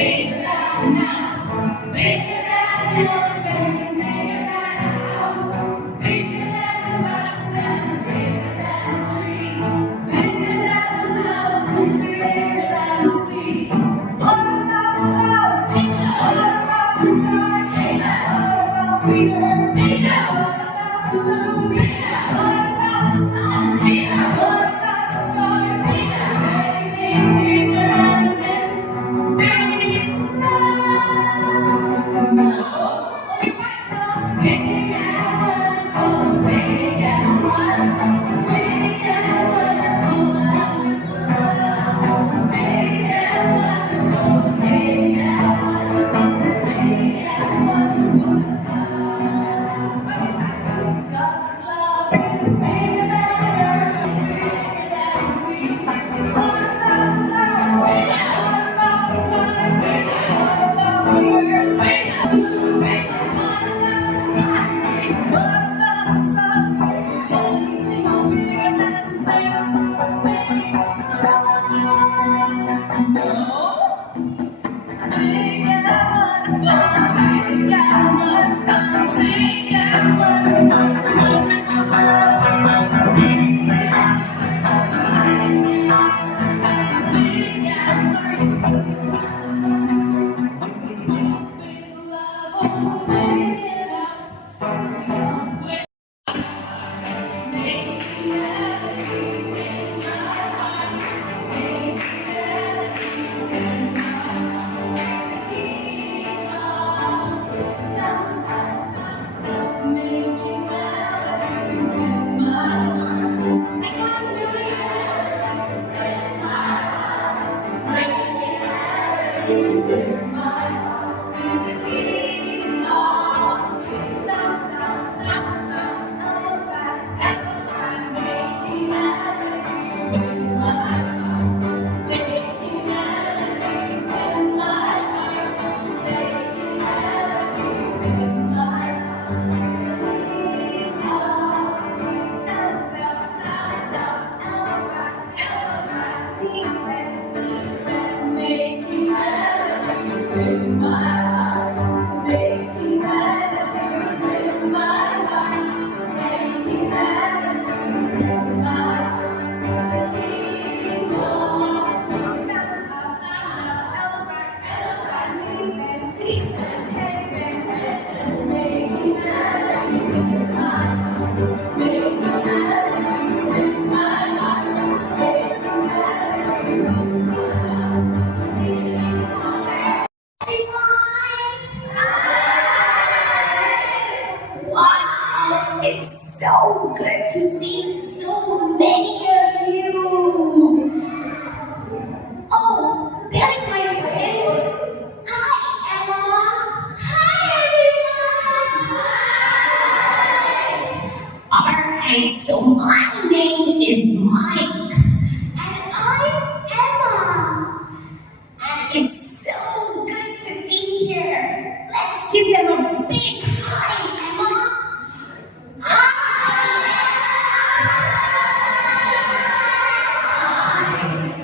bigger than a mouse, bigger than an elephant, bigger than a house, bigger than a bus and bigger than a tree, bigger than the mountains, bigger than the sea. What about the clouds? What about the sky? What about the earth? What about the moon? What about the sun? What about the stars? Anything bigger than this? Bigger than no. Big and wonderful, big and wonderful, big and wonderful, wonderful, big and wonderful, big and wonderful, big and wonderful. God's love is bigger than earth, bigger than the sea. What about the clouds? What about the sky? What about the earth? What about the sun? What about the stars? Anything bigger than this? No. Big and wonderful, big and wonderful, big and wonderful, wonderful. Big and wonderful. Is this big love big enough? Make melodies in my heart. Make melodies in my heart. King of thousands, making melodies in my heart. I got melodies in my heart. Making melodies in my heart. To the King of kings, elbows back, making melodies in my heart. Making melodies in my heart. Making melodies in my heart. King of kings, elbows back, these hands, making melodies in my heart. Making melodies in my heart. Making melodies in my heart. To the King of kings, elbows back, these hands, making melodies in my heart. Making melodies in my heart. Making melodies in my heart. Wow, it's so good to see so many of you. Oh, there's my friend. Hi, Emma. Hi, everyone. Alright, so my name is Mike. And I'm Emma. And it's so good to be here. Let's give them a big hi, Emma. Hi.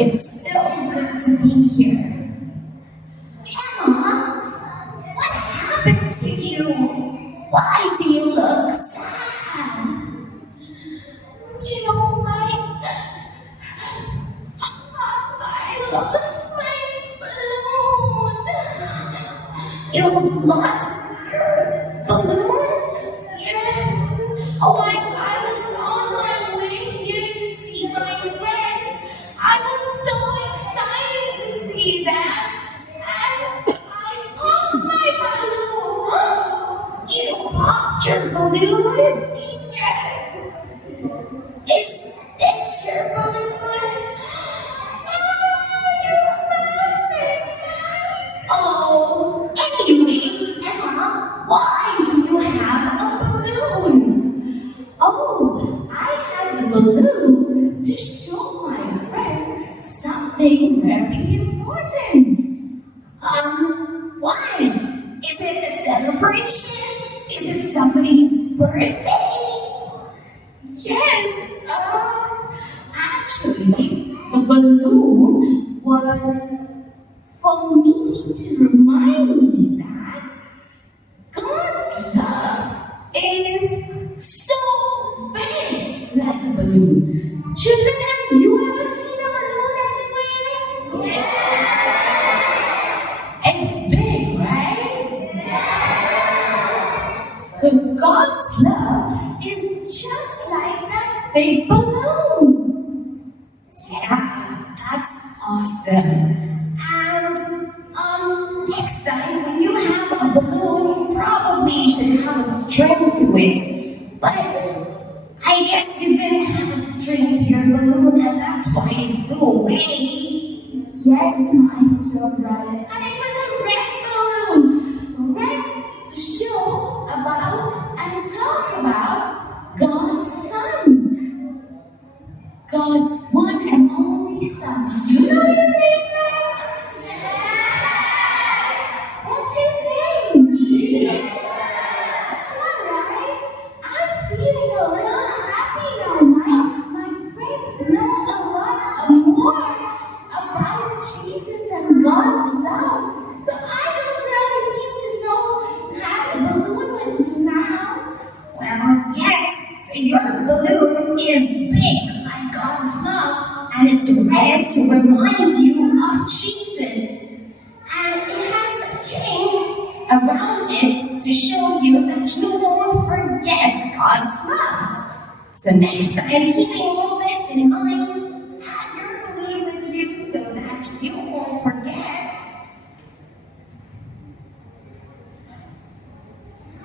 It's so good to be here. Emma, what happened to you? Why do you look sad? You know, I lost my balloon. You lost your balloon? Yes. Oh, I was on my way here to see my friends. I was so excited to see them. And I popped my balloon. You popped your balloon? Yes. Is this your balloon? Oh, anyways, Emma, why do you have a balloon? Oh, I had the balloon to show my friends something very important. Why? Is it a celebration? Is it somebody's birthday? Yes, actually, the balloon was for me. need to remind me that God's love is so big, like a balloon. Children, have you ever seen a balloon anywhere? It's big, right? So God's love is just like that big balloon. Yeah, that's awesome. And next time when you have a balloon, you probably should have a string to it. But I guess you didn't have a string to your balloon, and that's why it flew away. Yes, you're right. And it was a red balloon. Red to show about and talk about God's Son. God's one and only Son. Do you know his name, friends? What's his name? Jesus. Alright. I'm feeling a little happy now. My friends know a lot more about Jesus and God's love. So I don't really need to know, have a balloon with me now. Well, yes, so your balloon is big like God's love, and it's red to remind you of Jesus. And it has a string around it to show you that you won't forget God's love. So next time, keeping all this in mind, have your balloon with you so that you won't forget.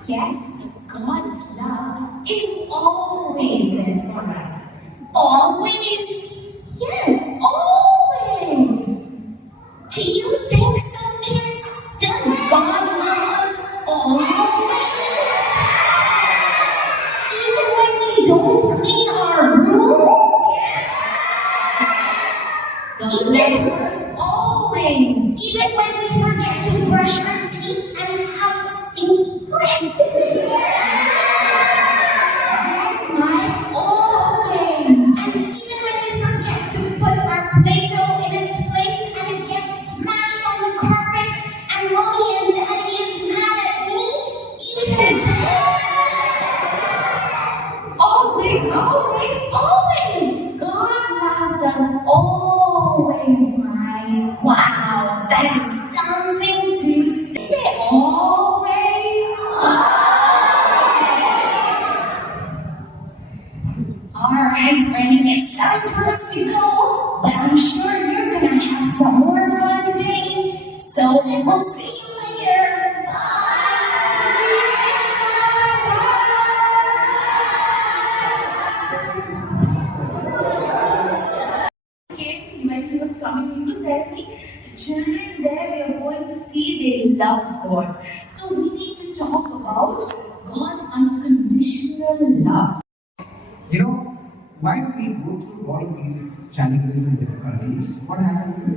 Yes, God's love is always there for us. Always? Yes, always. Do you think some kids does God love us always? Even when we don't clean our room? God loves us always. Even when we forget to brush our teeth and have a stinky breath. Yes, Mike, always. And even when we forget to put our Play-Doh in its place and it gets smashed on the carpet and Mommy and Daddy is mad at me, even then. Always. God loves us always, Mike. Wow, that is something to say. Always. Alright, Franny, it's time for us to go. But I'm sure you're gonna have some more fun today. So we'll see you later. When he was coming, he was telling me, children there we are going to see they love God. So we need to talk about God's unconditional love. You know, while we go through all of these challenges and difficulties, what happens?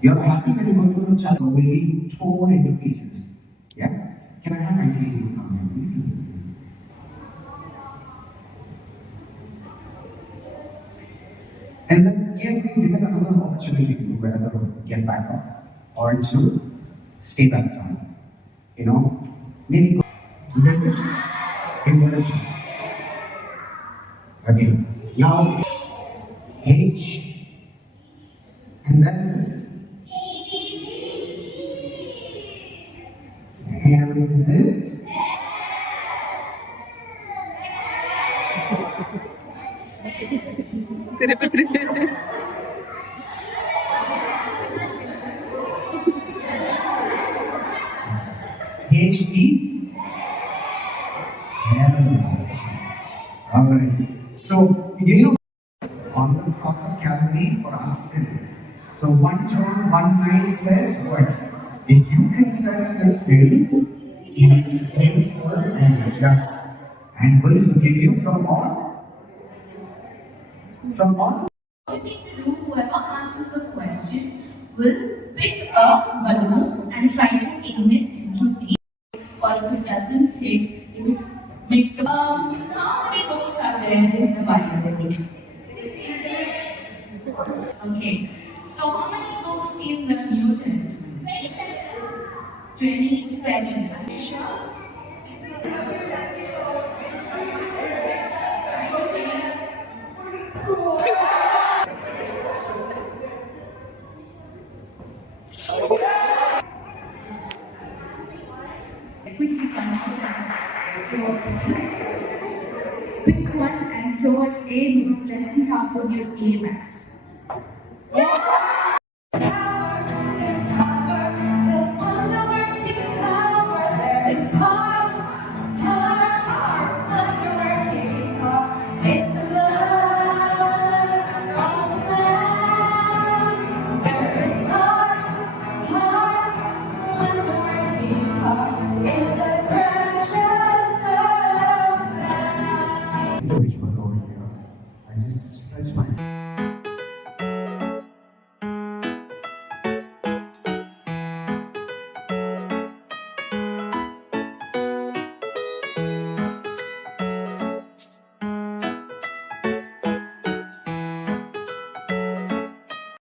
You're happy when you go through the challenge, so will be torn into pieces. Yeah? Can I have my TV come here, please? And then again, we given another opportunity to whether get back up or to stay back down. You know, maybe go this is inversions. Okay, now H and then this and this. H-E. Alright. So, you know, on the cross of Calvary for our sins. So 1 John 1:9 says what? If you confess your sins, He is faithful and just and will forgive you from all. From all. What we need to do, whoever answers the question will pick a balloon and try to aim it into the, or if it doesn't hit, if it makes the how many books are there in the Bible? Okay, So how many books in the New Testament? 27. Are you sure? Quickly come out and pick one and throw it aim. Let's see how good you aim at.